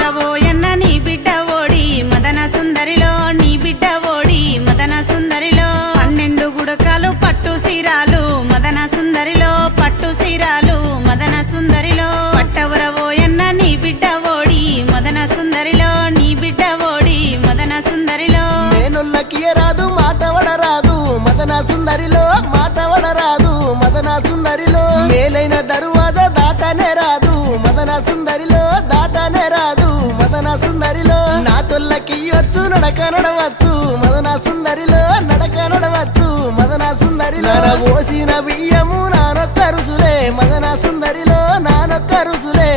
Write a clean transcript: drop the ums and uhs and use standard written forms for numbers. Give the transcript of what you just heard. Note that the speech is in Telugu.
పట్టవురవోయన్న నీ బిడ్డ ఓడి మదన సుందరిలో నీ బిడ్డ ఓడి మదన సుందరిలో 12 గుడకాలు పట్టు సీరాలు మదన సుందరిలో పట్టు సీరాలు మదన సుందరిలో పట్టవురవోయన్న నీ బిడ్డ ఓడి మదన సుందరిలో నీ బిడ్డ ఓడి మదన సుందరిలో నేనుల్లకి రాదు మాట వడరాదు మదన సుందరిలో మాట వడరాదు మదన సుందరిలో మేలైన దరువాజా దాటనే రాదు మదన సుందరిలో దాటనే రాదు మదన సుందరిలో నా తొల్లకి వచ్చు నడక నడవచ్చు మదన సుందరిలో నడక నడవచ్చు మదన సుందరిలో ఓసిన బియ్యము నానొక్క రుసులే మదన సుందరిలో నానొక్క రుసులే